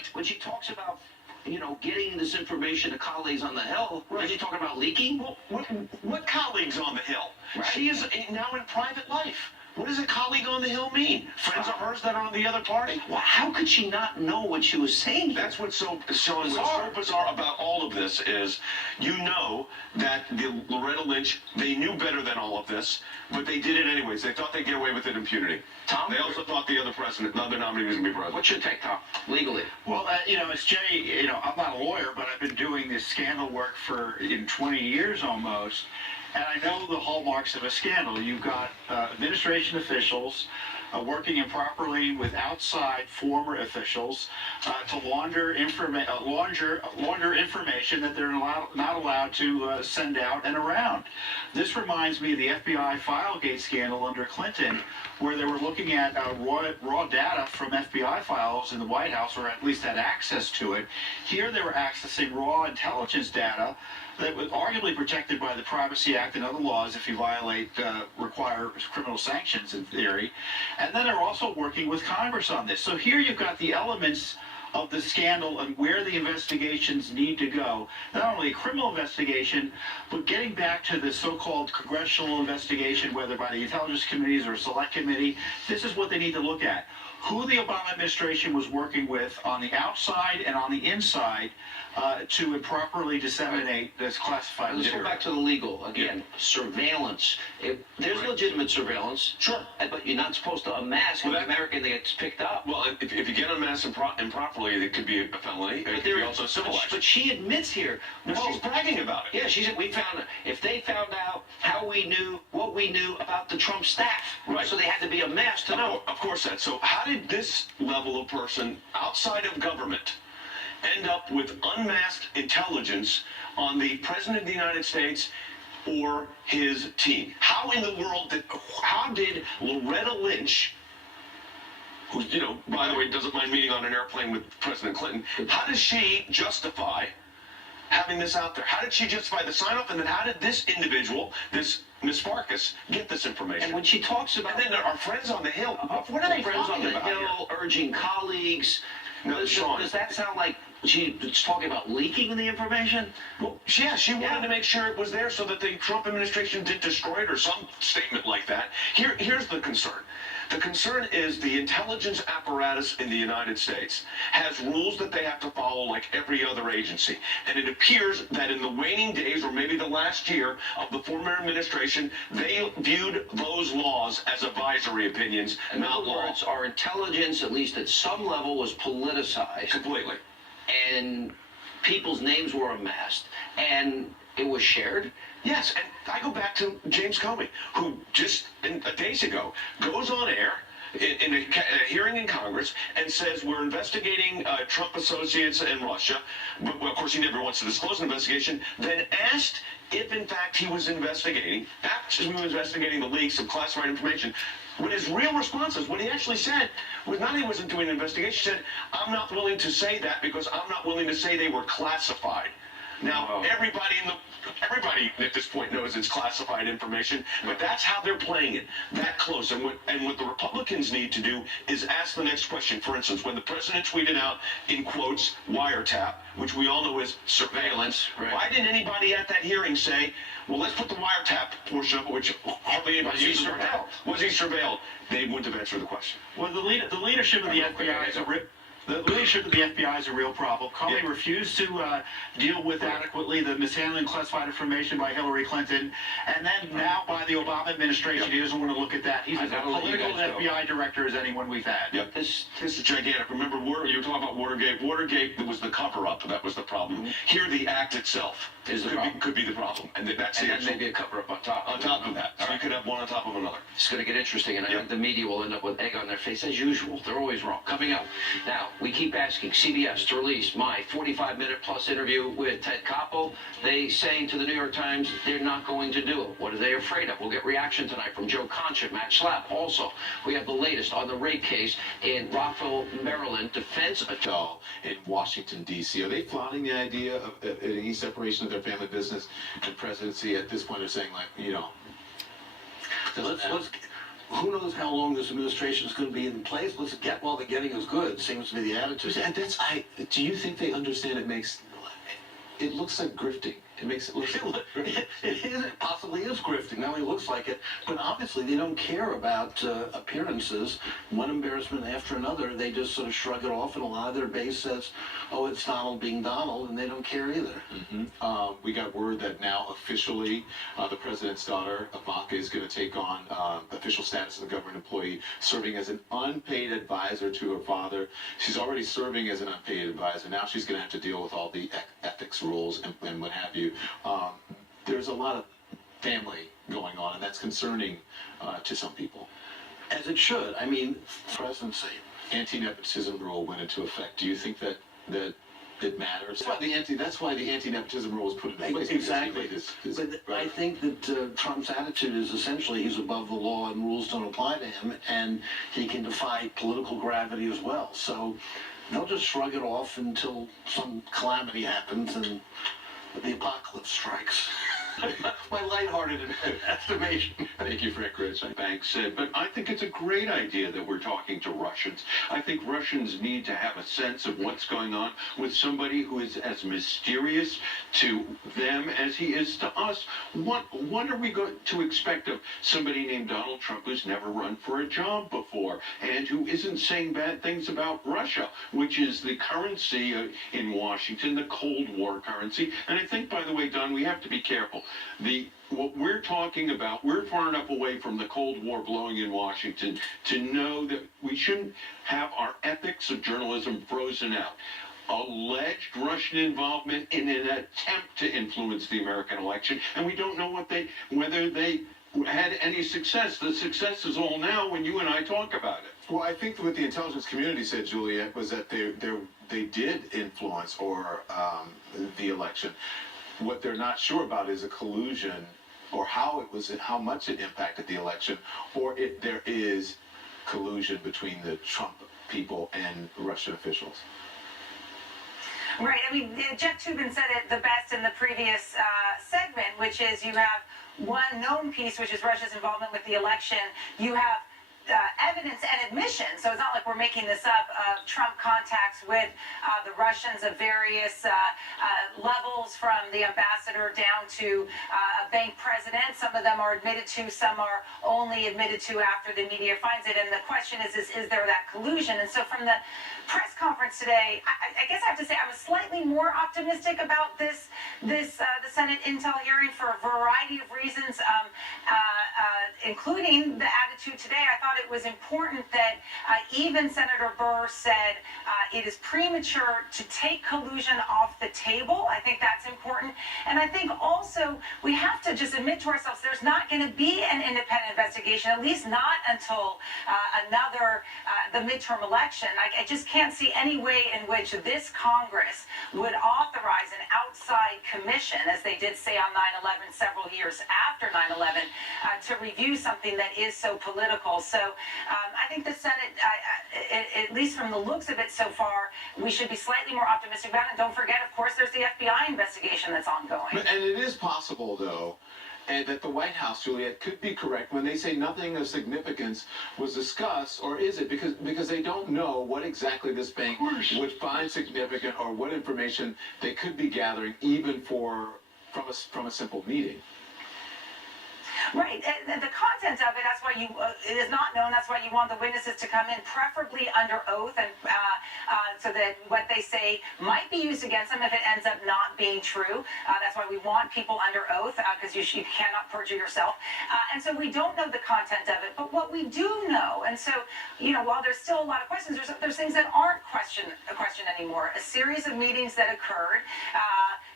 Right. When she talks about, getting this information to colleagues on the Hill, right. Is she talking about leaking? Well, what colleagues on the Hill? Right. She is now in private life. What does a colleague on the Hill mean? Friends of hers that are on the other party? Well, how could she not know what she was saying? That's what's so bizarre about all of this is, that the Loretta Lynch, they knew better than all of this, but they did it anyways. They thought they'd get away with it impunity. Tom? They also thought the other nominee was going to be president. What's your take, Tom, legally? Well, as Jay, I'm not a lawyer, but I've been doing this scandal work for 20 years almost. And I know the hallmarks of a scandal. You've got administration officials working improperly with outside former officials to launder information that they're not allowed to send out and around. This reminds me of the FBI Filegate scandal under Clinton, where they were looking at raw data from FBI files in the White House, or at least had access to it. Here they were accessing raw intelligence data that was arguably protected by the Privacy Act and other laws if you require criminal sanctions in theory. And then they're also working with Congress on this. So here you've got the elements of the scandal and where the investigations need to go. Not only a criminal investigation, but getting back to the so-called congressional investigation, whether by the intelligence committees or select committee. This is what they need to look at. Who the Obama administration was working with on the outside and on the inside to improperly disseminate this classified Let's material. go back to the legal again. Surveillance. There's legitimate surveillance. Sure. But you're not supposed to unmask an American that gets picked up. Well, if you get unmasked improperly, it could be a felony. It could be also a civil action. But she admits here. No, she's bragging about it. Yeah, she said if they found out what we knew about the Trump staff. Right. So they had to be unmasked to know. Of course, that. So how did this level of person outside of government end up with unmasked intelligence on the President of the United States or his team? How in the world how did Loretta Lynch, who, by the way, doesn't mind meeting on an airplane with President Clinton, how does she justify having this out there? How did she justify the sign-off? And then how did this individual, this Ms. Farkas, get this information? And when she talks about... And then there are friends on the Hill. What are they friends on talking the about Hill here? urging colleagues? No, Sean. Does that sound like she's talking about leaking the information? Well, yeah, she wanted to make sure it was there so that the Trump administration didn't destroy it or some statement like that. Here's the concern. The concern is the intelligence apparatus in the United States has rules that they have to follow like every other agency. And it appears that in the waning days, or maybe the last year of the former administration, they viewed those laws as advisory opinions, In not other law. words, our intelligence, at least at some level, was politicized. Completely. And people's names were unmasked. And it was shared. Yes, and I go back to James Comey, who just days ago goes on air in a hearing in Congress and says we're investigating Trump associates in Russia. But, well, of course, he never wants to disclose an investigation. Then asked if, in fact, he was investigating the leaks of classified information. When his real response is, what he actually said was not he wasn't doing an investigation. He said, I'm not willing to say that because I'm not willing to say they were classified. Now, everybody at this point knows it's classified information, but that's how they're playing it, that close. And what the Republicans need to do is ask the next question. For instance, when the president tweeted out, in quotes, wiretap, which we all know is surveillance, right. Why didn't anybody at that hearing say, well, let's put the wiretap portion of it, which hardly anybody uses. Was he surveilled? They wouldn't have answered the question. Well, the leadership of the FBI is The leadership of the FBI is a real problem. Comey refused to deal with adequately the mishandling of classified information by Hillary Clinton, and then now by the Obama administration. He doesn't want to look at that. He's as political an FBI director as anyone we've had. Yep. This is gigantic. Remember, you were talking about Watergate. Watergate was the cover-up. That was the problem. Here, the act itself could be the problem, and that's and then maybe a cover-up on top. On top of that, so you could have one on top of another. It's going to get interesting, and I think the media will end up with egg on their face as usual. They're always wrong. Coming up now, we keep asking CBS to release my 45-minute plus interview with Ted Koppel. They saying to the New York Times they're not going to do it. What are they afraid of? We'll get reaction tonight from Joe Concha, Matt Schlapp. Also, we have the latest on the rape case in Rockville, Maryland. Defense attorney in Washington, D.C. Are they flaunting the idea of any separation of their family business and presidency? At this point, they're saying, like, who knows how long this administration is going to be in place? Let's get while the getting is good, seems to be the attitude. And do you think they understand it looks like grifting. It makes it look It is, it possibly is grifting. Now he looks like it, but obviously they don't care about appearances. One embarrassment after another, they just sort of shrug it off, and a lot of their base says, "Oh, it's Donald being Donald," and they don't care either. We got word that now officially the president's daughter, Ivanka, is going to take on official status as a government employee, serving as an unpaid advisor to her father. She's already serving as an unpaid advisor. Now she's going to have to deal with all the ethics rules and what have you. There's a lot of family going on, and that's concerning to some people. As it should. I mean, presidency. Anti-nepotism rule went into effect. Do you think that it matters? That's why the anti-nepotism rule was put into place. Exactly. But I think that Trump's attitude is essentially he's above the law and rules don't apply to him, and he can defy political gravity as well. So they'll just shrug it off until some calamity happens and the apocalypse strikes. My lighthearted estimation. Thank you, Frank Rich. Banks said, but I think it's a great idea that we're talking to Russians. I think Russians need to have a sense of what's going on with somebody who is as mysterious to them as he is to us. What are we going to expect of somebody named Donald Trump who's never run for a job before and who isn't saying bad things about Russia, which is the currency in Washington, the Cold War currency. And I think, by the way, Don, we have to be careful. What we're talking about, we're far enough away from the Cold War blowing in Washington to know that we shouldn't have our ethics of journalism frozen out. Alleged Russian involvement in an attempt to influence the American election, and we don't know whether they had any success. The success is all now when you and I talk about it. Well, I think what the intelligence community said, Juliet, was that they did influence the election. What they're not sure about is a collusion, or how much it impacted the election, or if there is collusion between the Trump people and Russian officials. Right. I mean, Jeff Toobin said it the best in the previous segment, which is you have one known piece, which is Russia's involvement with the election. You have evidence and admission, so it's not like we're making this up, of Trump contacts with the Russians of various levels, from the ambassador down to a bank president. Some of them are admitted to, some are only admitted to after the media finds it. And the question is there that collusion? And so from the press conference today, I guess I have to say I was slightly more optimistic about the Senate intel hearing for a variety of reasons, including the attitude today. I thought it was important that even Senator Burr said it is premature to take collusion off the table. I think that's important. And I think also we have to just admit to ourselves there's not going to be an independent investigation, at least not until the midterm election. I just can't see any way in which this Congress would authorize an outside commission, as they did say on 9/11 several years after 9/11, to review something that is so political. So I think the Senate, at least from the looks of it so far, we should be slightly more optimistic about it. And don't forget, of course, there's the FBI investigation that's ongoing. And it is possible, though, and that the White House, Juliet, could be correct when they say nothing of significance was discussed, or is it because they don't know what exactly this bank would find significant, or what information they could be gathering even from a simple meeting. Right. The content of it, that's why it is not known. That's why you want the witnesses to come in, preferably under oath, and so that what they say might be used against them if it ends up not being true. That's why we want people under oath, because you cannot perjure yourself. And so we don't know the content of it. But what we do know, and so, while there's still a lot of questions, there's things that aren't questioned anymore. A series of meetings that occurred,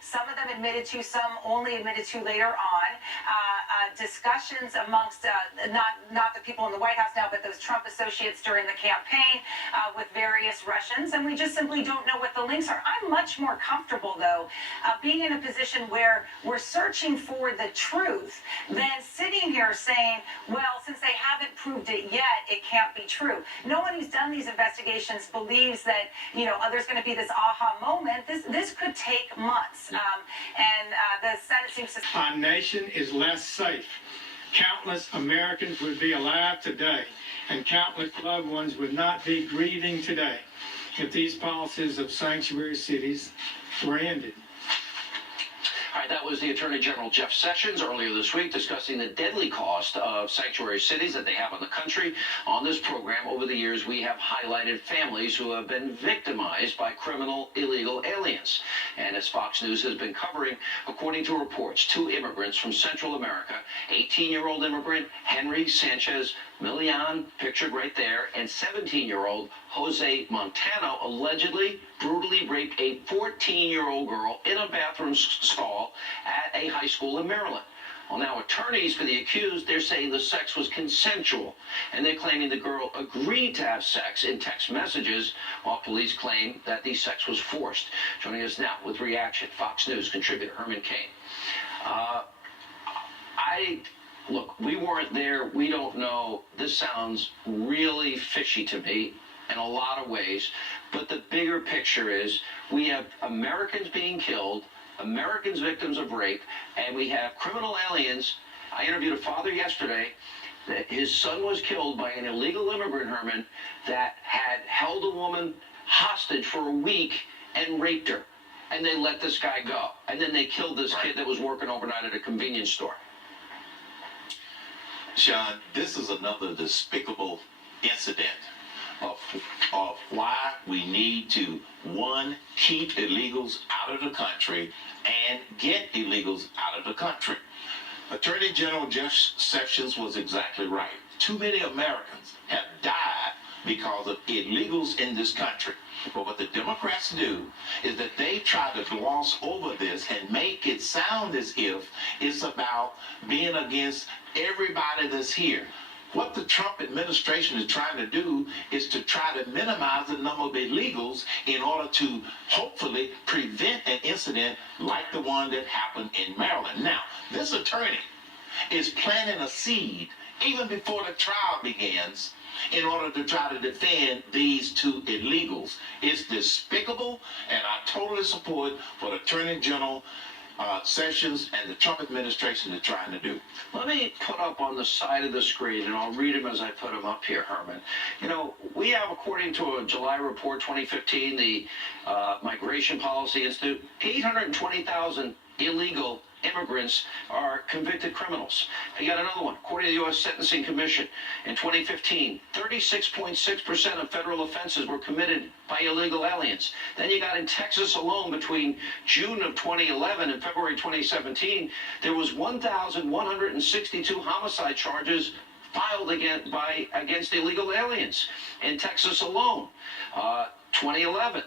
some of them admitted to, some only admitted to later on. Discussions amongst not the people in the White House now, but those Trump associates during the campaign with various Russians, and we just simply don't know what the links are. I'm much more comfortable, though, being in a position where we're searching for the truth than sitting here saying, well, since they haven't proved it yet, it can't be true. No one who's done these investigations believes that, there's going to be this aha moment. This could take months, and the Senate seems to... Our nation is less safe countless Americans would be alive today, and countless loved ones would not be grieving today if these policies of sanctuary cities were ended. All right, that was the Attorney General Jeff Sessions earlier this week discussing the deadly cost of sanctuary cities that they have in the country. On this program, over the years, we have highlighted families who have been victimized by criminal illegal aliens. And as Fox News has been covering, according to reports, 2 immigrants from Central America, 18-year-old immigrant Henry Sanchez Milian, pictured right there, and 17-year-old Jose Montano allegedly brutally raped a 14-year-old girl in a bathroom stall at a high school in Maryland. Well, now attorneys for the accused, they're saying the sex was consensual, and they're claiming the girl agreed to have sex in text messages, while police claim that the sex was forced. Joining us now with reaction, Fox News contributor Herman Cain. Look, we weren't there. We don't know. This sounds really fishy to me in a lot of ways. But the bigger picture is we have Americans being killed, Americans victims of rape, and we have criminal aliens. I interviewed a father yesterday that his son was killed by an illegal immigrant, Herman, that had held a woman hostage for a week and raped her. And they let this guy go. And then they killed this kid that was working overnight at a convenience store. Sean, this is another despicable incident of why we need to, one, keep illegals out of the country and get illegals out of the country. Attorney General Jeff Sessions was exactly right. Too many Americans have died because of illegals in this country. But what the Democrats do is that they try to gloss over this and make it sound as if it's about being against everybody that's here. What the Trump administration is trying to do is to try to minimize the number of illegals in order to hopefully prevent an incident like the one that happened in Maryland. Now, this attorney is planting a seed even before the trial begins in order to try to defend these 2 illegals. It's despicable, and I totally support what Attorney General Sessions and the Trump administration are trying to do. Let me put up on the side of the screen, and I'll read them as I put them up here, Herman. You know, we have, according to a July report 2015, the Migration Policy Institute, 820,000 illegal immigrants are convicted criminals. You got another one. According to the U.S. Sentencing Commission, in 2015, 36.6% of federal offenses were committed by illegal aliens. Then you got in Texas alone, between June of 2011 and February 2017, there was 1,162 homicide charges filed against illegal aliens in Texas alone. 2011.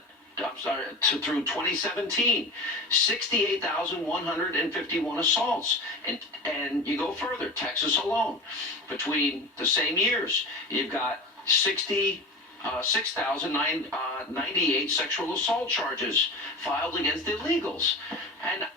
Through 2017, 68,151 assaults. And you go further, Texas alone, between the same years, you've got 6,098 sexual assault charges filed against illegals. And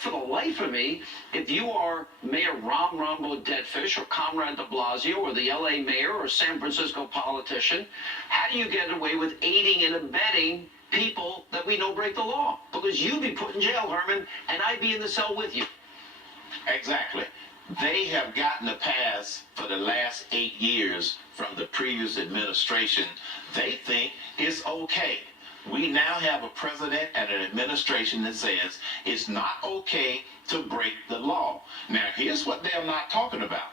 for the life of me, if you are Mayor Ram Rambo Deadfish or Comrade de Blasio or the LA mayor or San Francisco politician, how do you get away with aiding and abetting people that we know break the law? Because you'd be put in jail, Herman, and I'd be in the cell with you. Exactly. They have gotten a pass for the last 8 years from the previous administration. They think it's okay. We now have a president and an administration that says it's not okay to break the law. Now, here's what they're not talking about.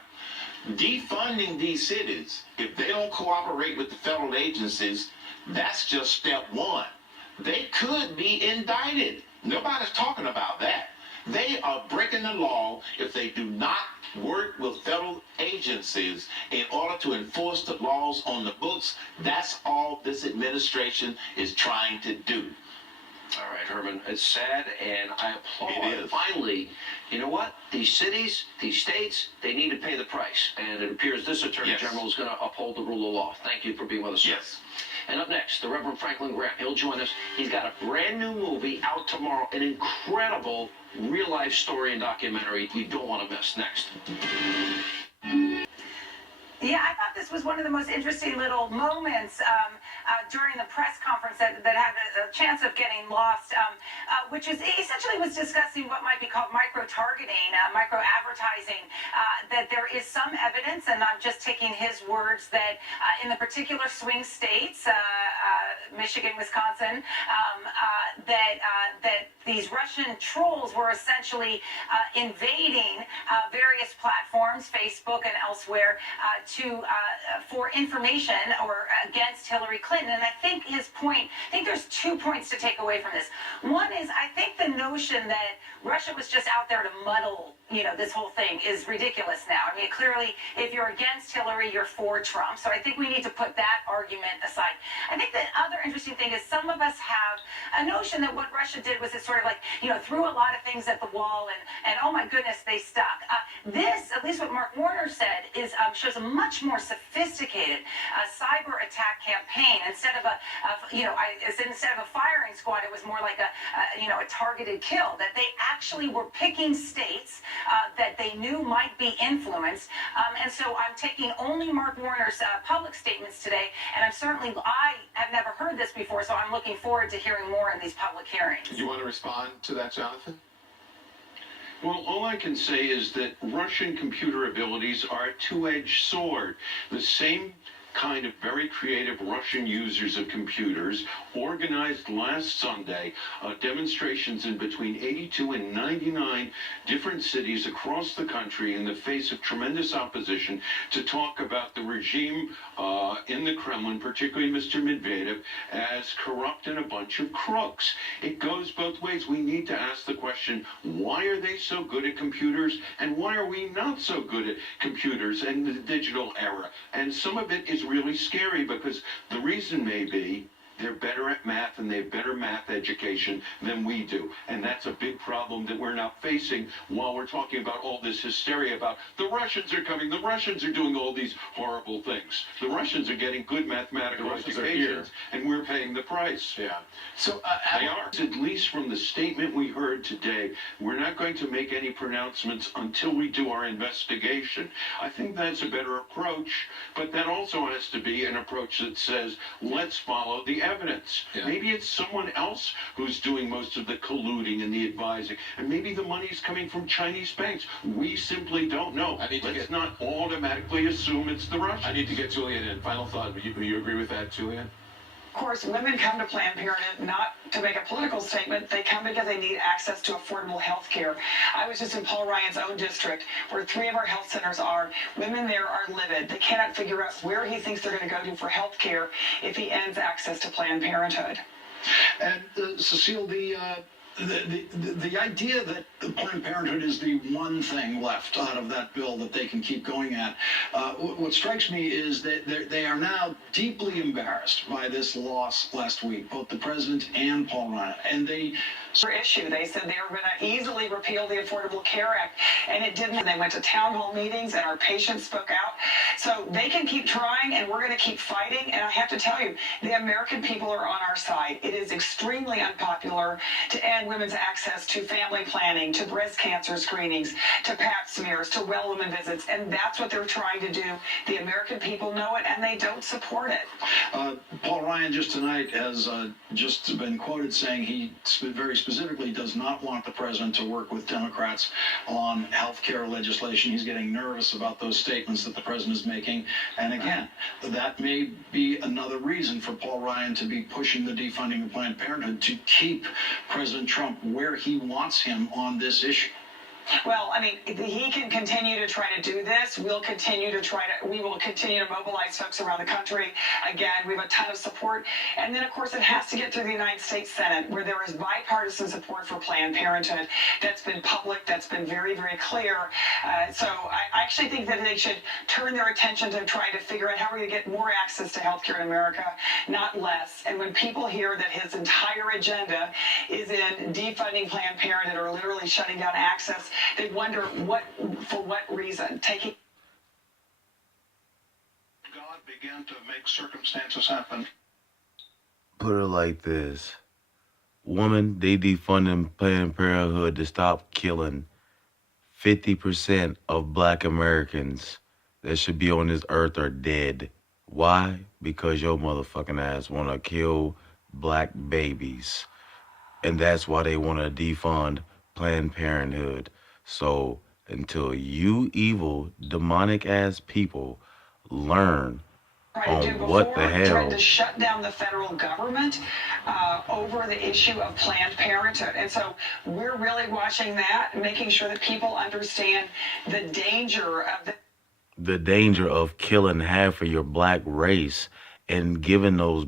Defunding these cities, if they don't cooperate with the federal agencies, that's just step one. They could be indicted. Nobody's talking about that. They are breaking the law if they do not work with federal agencies in order to enforce the laws on the books. That's all this administration is trying to do. All right, Herman, it's sad, and I applaud. It is. Finally, you know what? These cities, these states, they need to pay the price. And it appears this Attorney General is going to uphold the rule of law. Thank you for being with us, sir. Yes. And up next, the Reverend Franklin Graham. He'll join us. He's got a brand new movie out tomorrow, an incredible real-life story and documentary you don't want to miss. Next. Yeah, I thought this was one of the most interesting little moments during the press conference that had a chance of getting lost. which was essentially was discussing what might be called micro-targeting, micro-advertising, that there is some evidence, and I'm just taking his words, that in the particular swing states, Michigan, Wisconsin, that these Russian trolls were essentially invading various platforms, Facebook and elsewhere, for information or against Hillary Clinton. And I think his point, I think there's 2 points to take away from this. One is, I think the notion that Russia was just out there to muddle, this whole thing is ridiculous now. I mean, clearly, if you're against Hillary, you're for Trump. So I think we need to put that argument aside. I think the other interesting thing is some of us have a notion that what Russia did was it sort of like, threw a lot of things at the wall and oh my goodness, they stuck. This, at least what Mark Warner said, is shows a much more sophisticated cyber attack campaign. Instead of a firing squad, it was more like a targeted kill. That they actually were picking states that they knew might be influenced. And so I'm taking only Mark Warner's public statements today, and I have never heard this before, so I'm looking forward to hearing more in these public hearings. Do you want to respond to that, Jonathan? Well, all I can say is that Russian computer abilities are a two-edged sword. The same kind of very creative Russian users of computers organized last Sunday demonstrations in between 82 and 99 different cities across the country in the face of tremendous opposition to talk about the regime in the Kremlin, particularly Mr. Medvedev, as corrupt and a bunch of crooks. It goes both ways. We need to ask the question, why are they so good at computers and why are we not so good at computers in the digital era? And some of it is really scary because the reason may be they're better at math and they have better math education than we do. And that's a big problem that we're now facing while we're talking about all this hysteria about the Russians are coming, the Russians are doing all these horrible things. The Russians are getting good mathematical educations and we're paying the price. Yeah. So they are. At least from the statement we heard today, we're not going to make any pronouncements until we do our investigation. I think that's a better approach, but that also has to be an approach that says, let's follow the evidence. Yeah. Maybe it's someone else who's doing most of the colluding and the advising, and maybe the money's coming from Chinese banks. We simply don't know. Let's not automatically assume it's the Russians. I need to get Julian in. Final thought. Do you agree with that, Julian? Of course, women come to Planned Parenthood not to make a political statement. They come because they need access to affordable health care. I was just in Paul Ryan's own district, where 3 of our health centers are. Women there are livid. They cannot figure out where he thinks they're going to go to for health care if he ends access to Planned Parenthood. And Cecile, the idea that Planned Parenthood is the one thing left out of that bill that they can keep going at, what strikes me is that they are now deeply embarrassed by this loss last week, both the president and Paul Ryan. And they issue. They said they were going to easily repeal the Affordable Care Act, and it didn't. They went to town hall meetings, and our patients spoke out. So they can keep trying, and we're going to keep fighting. And I have to tell you, the American people are on our side. It is extremely unpopular to end women's access to family planning, to breast cancer screenings, to pap smears, to well woman visits, and that's what they're trying to do. The American people know it, and they don't support it. Paul Ryan just tonight has just been quoted saying he very specifically does not want the president to work with Democrats on health care legislation. He's getting nervous about those statements that the president is making. And again, that may be another reason for Paul Ryan to be pushing the defunding of Planned Parenthood to keep President Trump where he wants him on this issue. Well, I mean, he can continue to try to do this. We will continue to mobilize folks around the country. Again, we have a ton of support. And then, of course, it has to get through the United States Senate, where there is bipartisan support for Planned Parenthood. That's been public. That's been very, very clear. So I actually think that they should turn their attention to trying to figure out how we're going to get more access to health care in America, not less. And when people hear that his entire agenda is in defunding Planned Parenthood or literally shutting down access, they wonder for what reason. God began to make circumstances happen. Put it like this. Woman, they defunding Planned Parenthood to stop killing 50% of black Americans that should be on this earth are dead. Why? Because your motherfucking ass want to kill black babies. And that's why they want to defund Planned Parenthood. So until you evil, demonic ass people learn Tried to do on what the before, tried hell to shut down the federal government over the issue of Planned Parenthood. And so we're really watching that, making sure that people understand the danger of the danger of killing half of your black race and giving those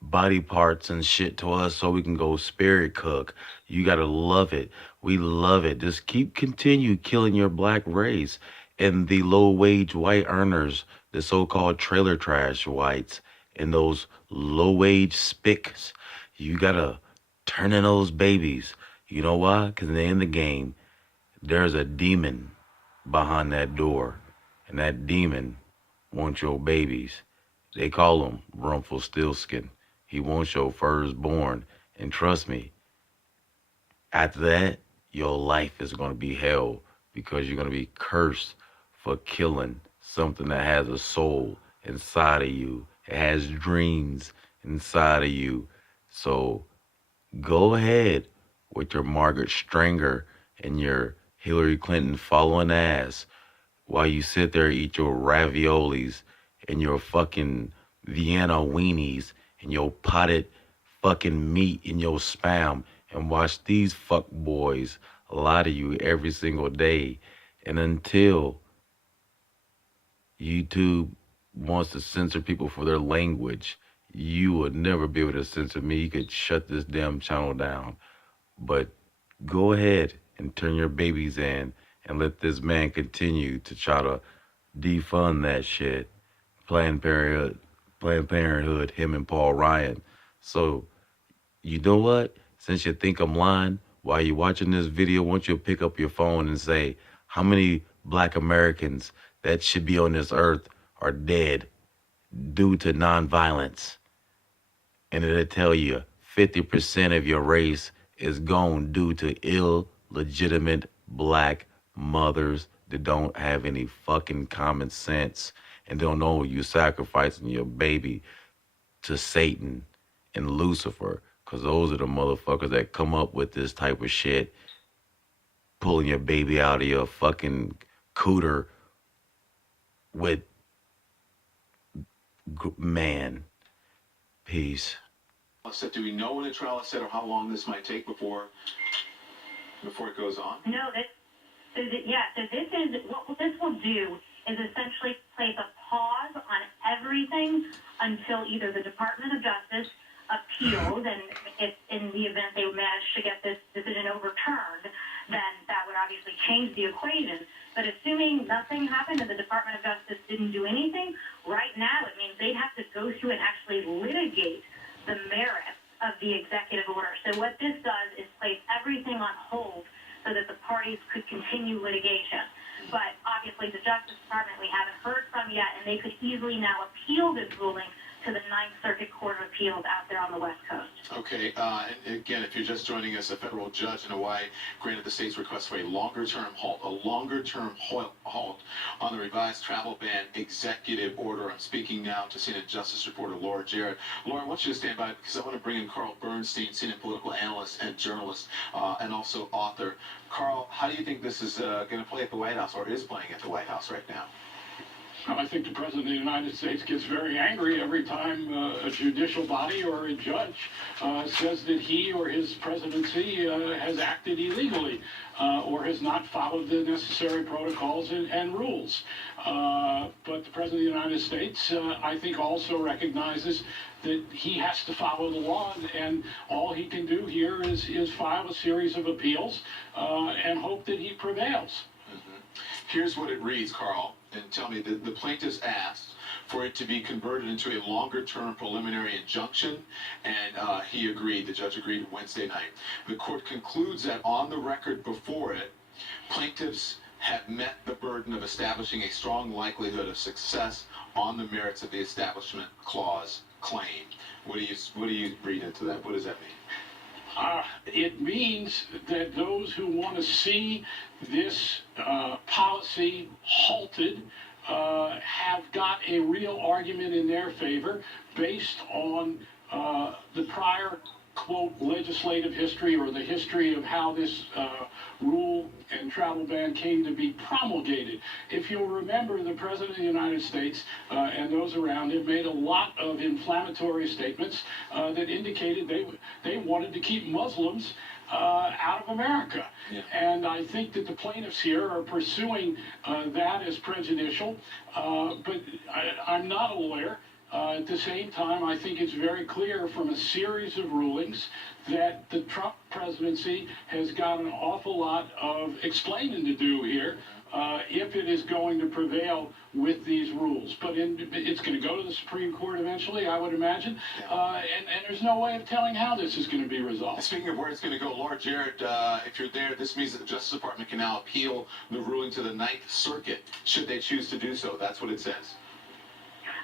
body parts and shit to us so we can go spirit cook. You gotta love it. We love it. Just continue killing your black race and the low wage white earners, the so-called trailer trash whites, and those low wage spics. You gotta turn in those babies. You know why? Because in the end of the game, there's a demon behind that door. And that demon wants your babies. They call him Rumpelstiltskin. He wants your firstborn. And trust me, after that, your life is going to be hell because you're going to be cursed for killing something that has a soul inside of you. It has dreams inside of you. So go ahead with your Margaret Stranger and your Hillary Clinton following ass while you sit there and eat your raviolis and your fucking Vienna weenies and your potted fucking meat and your spam and watch these fuck boys lie to you every single day. And until YouTube wants to censor people for their language, you would never be able to censor me. You could shut this damn channel down. But go ahead and turn your babies in and let this man continue to try to defund that shit. Planned Parenthood, him and Paul Ryan. So, you know what? Since you think I'm lying, while you're watching this video, I want you to pick up your phone and say, how many black Americans that should be on this earth are dead due to nonviolence? And it'll tell you 50% of your race is gone due to illegitimate black mothers that don't have any fucking common sense and don't know you sacrificing your baby to Satan and Lucifer, because those are the motherfuckers that come up with this type of shit, pulling your baby out of your fucking cooter with man. Peace. So do we know when the trial is set or how long this might take before it goes on? No, so this is what this will do is essentially place a pause on everything until either the Department of Justice appeals, and if in the event they manage to get this decision overturned, then that would obviously change the equation. But assuming nothing happened and the Department of Justice didn't do anything, right now it means they'd have to go through and actually litigate the merits of the executive order. So what this does is place everything on hold so that the parties could continue litigation. But obviously the Justice Department we haven't heard from yet, and they could easily now appeal this ruling to the Ninth Circuit Court of Appeals out there on the West Coast. Okay, and again, if you're just joining us, a federal judge in Hawaii granted the state's request for a longer-term halt on the revised travel ban executive order. I'm speaking now to CNN Justice reporter Laura Jarrett. Laura, I want you to stand by because I want to bring in Carl Bernstein, CNN political analyst and journalist, and also author. Carl, how do you think this is going to play at the White House, or is playing at the White House right now? I think the President of the United States gets very angry every time a judicial body or a judge says that he or his presidency has acted illegally or has not followed the necessary protocols and rules. But the President of the United States, I think, also recognizes that he has to follow the law, and all he can do here is file a series of appeals and hope that he prevails. Here's what it reads, Carl, and tell me, the plaintiffs asked for it to be converted into a longer-term preliminary injunction, and he agreed, the judge agreed Wednesday night. The court concludes that on the record before it, plaintiffs have met the burden of establishing a strong likelihood of success on the merits of the Establishment Clause claim. What do you read into that? What does that mean? It means that those who want to see this policy halted have got a real argument in their favor based on the prior quote, legislative history or the history of how this rule and travel ban came to be promulgated. If you'll remember, the President of the United States and those around him made a lot of inflammatory statements that indicated they wanted to keep Muslims out of America. Yeah. And I think that the plaintiffs here are pursuing that as prejudicial, but I'm not a lawyer. At the same time, I think it's very clear from a series of rulings that the Trump presidency has got an awful lot of explaining to do here if it is going to prevail with these rules. But it's going to go to the Supreme Court eventually, I would imagine, and there's no way of telling how this is going to be resolved. Speaking of where it's going to go, Laura Jarrett, if you're there, this means that the Justice Department can now appeal the ruling to the Ninth Circuit, should they choose to do so. That's what it says.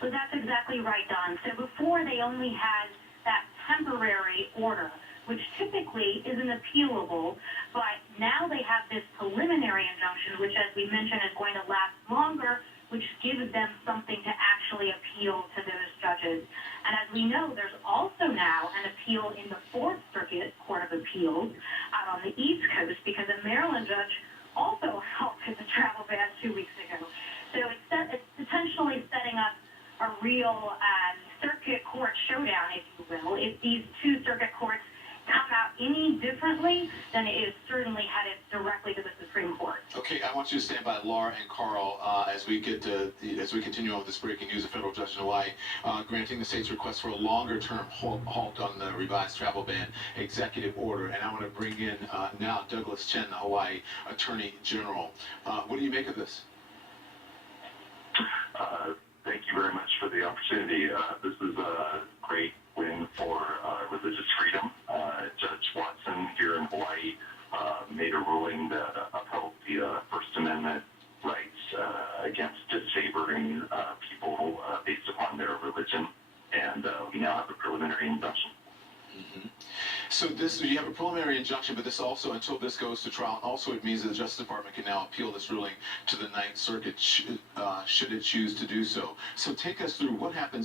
Well, that's exactly right, Don. So before they only had that temporary order, which typically isn't appealable, but now they have this preliminary injunction, which, as we mentioned, is going to last longer, which gives them something to actually appeal to those judges. And as we know, there's also now an appeal in the Fourth Circuit Court of Appeals out on the East Coast, because a Maryland judge also helped with the travel ban 2 weeks ago. So it's potentially setting up a real circuit court showdown, if you will. If these two circuit courts come out any differently, then it is certainly headed directly to the Supreme Court. Okay, I want you to stand by Laura and Carl as we continue on with this breaking news. A federal judge in Hawaii granting the state's request for a longer-term halt on the revised travel ban executive order. And I want to bring in now Douglas Chen, the Hawaii Attorney General. What do you make of this? Thank you very much for the opportunity. This is a great win for religious freedom. Judge Watson here in Hawaii made a ruling that upheld the First Amendment rights against disfavoring people based upon their religion, and we now have a preliminary injunction. Mm-hmm. So you have a preliminary injunction, but this also, until this goes to trial, also it means that the Justice Department can now appeal this ruling to the Ninth Circuit should it choose to do so. So take us through what happens